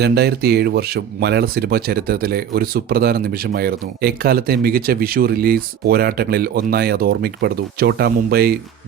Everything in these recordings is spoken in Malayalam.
2007 വർഷം മലയാള സിനിമാ ചരിത്രത്തിലെ ഒരു സുപ്രധാന നിമിഷമായിരുന്നു. എക്കാലത്തെ മികച്ച വിഷു റിലീസ് പോരാട്ടങ്ങളിൽ ഒന്നായി അത് ഓർമ്മിക്കപ്പെടുന്നു. ചോട്ടാ മുംബൈ,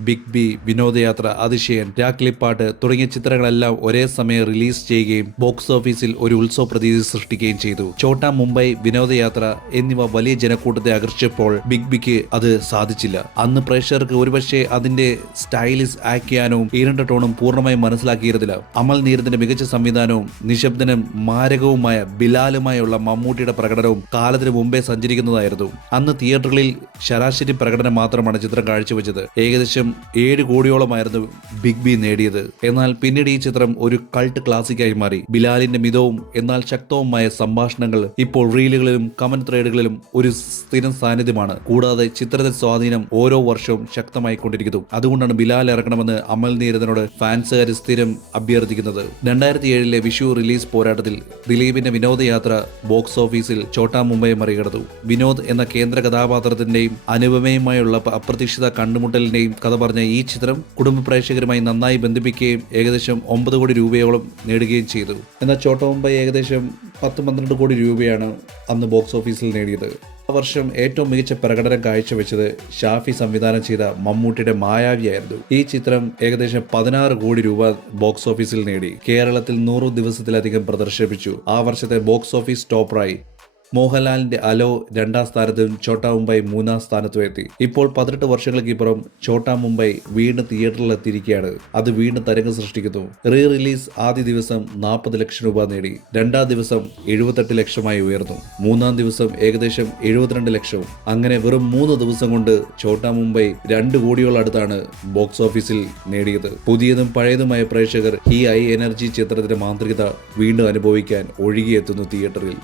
ബിഗ് ബി, വിനോദയാത്ര, അതിശയൻ, രാക്കിളിപ്പാട്ട് തുടങ്ങിയ ചിത്രങ്ങളെല്ലാം ഒരേ സമയം റിലീസ് ചെയ്യുകയും ബോക്സ് ഓഫീസിൽ ഒരു ഉത്സവ പ്രതീതി സൃഷ്ടിക്കുകയും ചെയ്തു. ചോട്ടാ മുംബൈ, വിനോദയാത്ര എന്നിവ വലിയ ജനക്കൂട്ടത്തെ ആകർഷിച്ചപ്പോൾ ബിഗ് ബിക്ക് അത് സാധിച്ചില്ല. അന്ന് പ്രേക്ഷകർക്ക് ഒരുപക്ഷെ അതിന്റെ സ്റ്റൈലിഷ് ആഖ്യാനവും ഈരണ്ട ടോണും പൂർണ്ണമായും മനസ്സിലാക്കിയിരുന്നില്ല. അമൽ നീരദിന്റെ മികച്ച സംവിധാനവും നിശബ്ദനും മാരകവുമായ ബിലാലുമായുള്ള മമ്മൂട്ടിയുടെ പ്രകടനവും കാലത്തിന് മുമ്പേ സഞ്ചരിക്കുന്നതായിരുന്നു. അന്ന് തിയേറ്ററുകളിൽ ശരാശരി പ്രകടനം മാത്രമാണ് ചിത്രം കാഴ്ചവെച്ചത്. ഏകദേശം 7 കോടിയോളമായിരുന്നു ബിഗ് ബി നേടിയത്. എന്നാൽ പിന്നീട് ഈ ചിത്രം ഒരു കൾട്ട് ക്ലാസിക്കായി മാറി. ബിലാലിന്റെ മിതവും എന്നാൽ ശക്തവുമായ സംഭാഷണങ്ങൾ ഇപ്പോൾ റീലുകളിലും കമന്റ് ത്രെഡുകളിലും ഒരു സ്ഥിരം സാന്നിധ്യമാണ്. കൂടാതെ ചിത്രത്തിന്റെ സ്വാധീനം ഓരോ വർഷവും ശക്തമായിക്കൊണ്ടിരിക്കുന്നു. അതുകൊണ്ടാണ് ബിലാൽ ഇറക്കണമെന്ന് അമൽ നീരദിനോട് ഫാൻസുകാർ സ്ഥിരം അഭ്യർത്ഥിക്കുന്നത്. 2007 വിഷു റിലീസ് പോരാട്ടത്തിൽ ദിലീപിന്റെ വിനോദയാത്ര ബോക്സ് ഓഫീസിൽ ചോട്ടാ മുംബൈ മറികടന്നു. വിനോദ് എന്ന കേന്ദ്ര കഥാപാത്രത്തിന്റെയും അനുപമയുമായുള്ള അപ്രതീക്ഷിത കണ്ടുമുട്ടലിന്റെയും കഥ പറഞ്ഞ ഈ ചിത്രം കുടുംബ പ്രേക്ഷകരുമായി നന്നായി ബന്ധിപ്പിക്കുകയും ഏകദേശം 9 കോടി രൂപയോളം നേടുകയും ചെയ്തു. എന്നാൽ ചോട്ടാ മുംബൈ ഏകദേശം 10-12 കോടി രൂപയാണ് അന്ന് ബോക്സ് ഓഫീസിൽ നേടിയത്. ആ വർഷം ഏറ്റവും മികച്ച പ്രകടനം കാഴ്ചവെച്ചത് ഷാഫി സംവിധാനം ചെയ്ത മമ്മൂട്ടിയുടെ മായാവിയായിരുന്നു. ഈ ചിത്രം ഏകദേശം 16 കോടി രൂപ ബോക്സ് ഓഫീസിൽ നേടി. കേരളത്തിൽ 100 ദിവസത്തിലധികം പ്രദർശിപ്പിച്ചു. ആ വർഷത്തെ ബോക്സ് ഓഫീസ് ടോപ്പറായി. മോഹൻലാലിന്റെ അലോ 2ാം സ്ഥാനത്തും ചോട്ടാ മുംബൈ 3ാം സ്ഥാനത്തും എത്തി. ഇപ്പോൾ 18 വർഷങ്ങൾക്കിപ്പുറം ചോട്ടാ മുംബൈ വീണ്ടും തിയേറ്ററിൽ എത്തിയിരിക്കുകയാണ്. അത് വീണ്ടും തരംഗം സൃഷ്ടിക്കുന്നു. റീ റിലീസ് ആദ്യ ദിവസം 40 ലക്ഷം രൂപ നേടി. 2ാം ദിവസം 78 ലക്ഷമായി ഉയർന്നു. 3ാം ദിവസം ഏകദേശം 72 ലക്ഷവും. അങ്ങനെ വെറും 3 ദിവസം കൊണ്ട് ചോട്ടാ മുംബൈ 2 കോടിയോളം അടുത്താണ് ബോക്സ് ഓഫീസിൽ നേടിയത്. പുതിയതും പഴയതുമായ പ്രേക്ഷകർ ഈ ഹൈ എനർജി ചിത്രത്തിന്റെ മാന്ത്രികത വീണ്ടും അനുഭവിക്കാൻ ഒഴുകിയെത്തുന്നു തിയേറ്ററിൽ.